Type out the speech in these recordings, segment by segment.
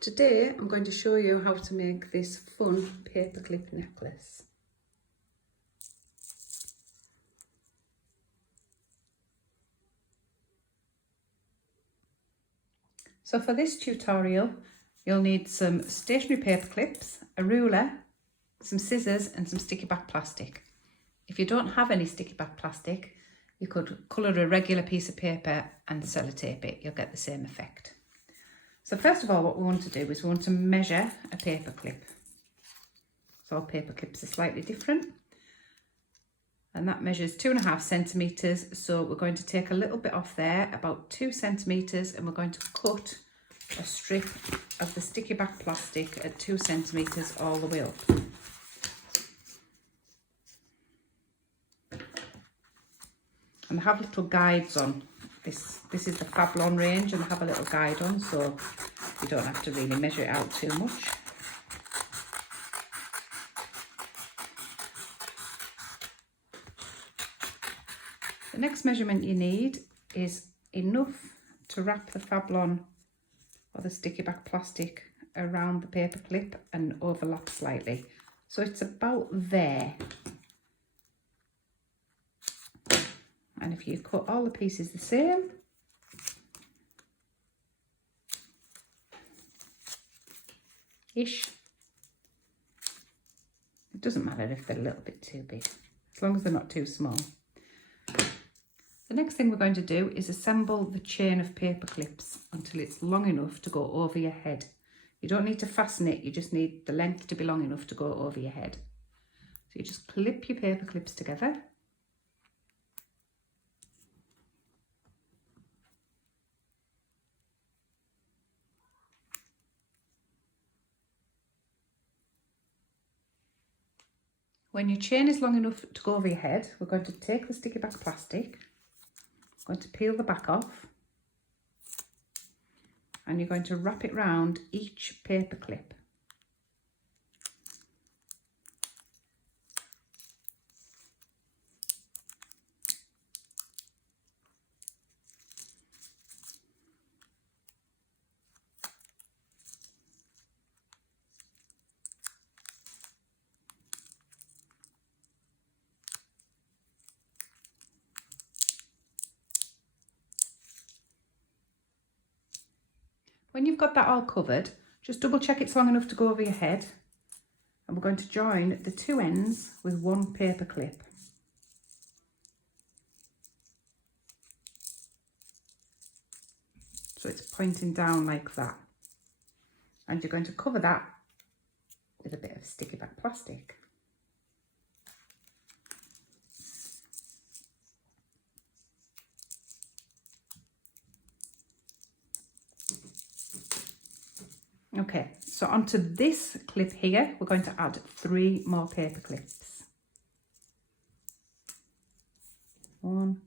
Today I'm going to show you how to make this fun paperclip necklace. So for this tutorial you'll need some stationary paper clips, a ruler, some scissors and some sticky back plastic. If you don't have any sticky back plastic, you could colour a regular piece of paper and sellotape it, you'll get the same effect. So first of all, what we want to do is we want to measure a paper clip. So all paper clips are slightly different. And that measures 2.5 centimetres. So we're going to take a little bit off there, about 2 centimetres, and we're going to cut a strip of the sticky back plastic at 2 centimetres all the way up. And they have little guides on. This is the Fablon range, and they have a little guide on, so you don't have to really measure it out too much. The next measurement you need is enough to wrap the Fablon or the sticky back plastic around the paper clip and overlap slightly. So it's about there. And if you cut all the pieces the same, ish, it doesn't matter if they're a little bit too big, as long as they're not too small. The next thing we're going to do is assemble the chain of paper clips until it's long enough to go over your head. You don't need to fasten it, you just need the length to be long enough to go over your head. So you just clip your paper clips together. When your chain is long enough to go over your head, we're going to take the sticky back plastic, we're going to peel the back off, and you're going to wrap it round each paper clip. When you've got that all covered, just double check it's long enough to go over your head, and we're going to join the two ends with one paper clip. So it's pointing down like that, and you're going to cover that with a bit of sticky back plastic. Okay, so onto this clip here, we're going to add 3 more paper clips. 1,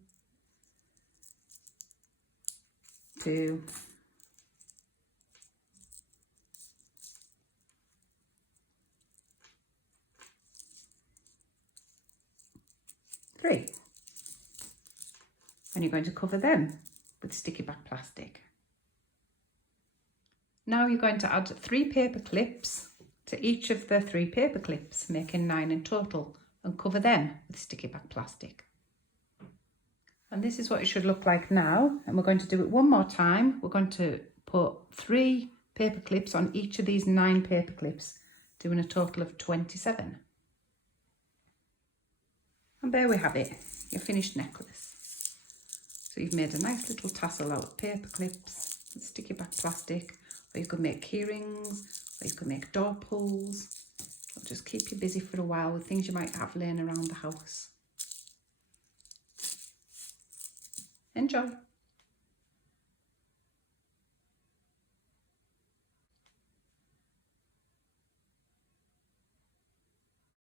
2, 3. And you're going to cover them with sticky back plastic. Now you're going to add 3 paper clips to each of the 3 paper clips, making 9 in total, and cover them with sticky back plastic. And this is what it should look like now, and we're going to do it one more time. We're going to put 3 paper clips on each of these 9 paper clips, doing a total of 27. And there we have it, your finished necklace. So you've made a nice little tassel out of paper clips and sticky back plastic. Or you could make key rings, or you could make door pulls. It'll just keep you busy for a while with things you might have laying around the house. Enjoy!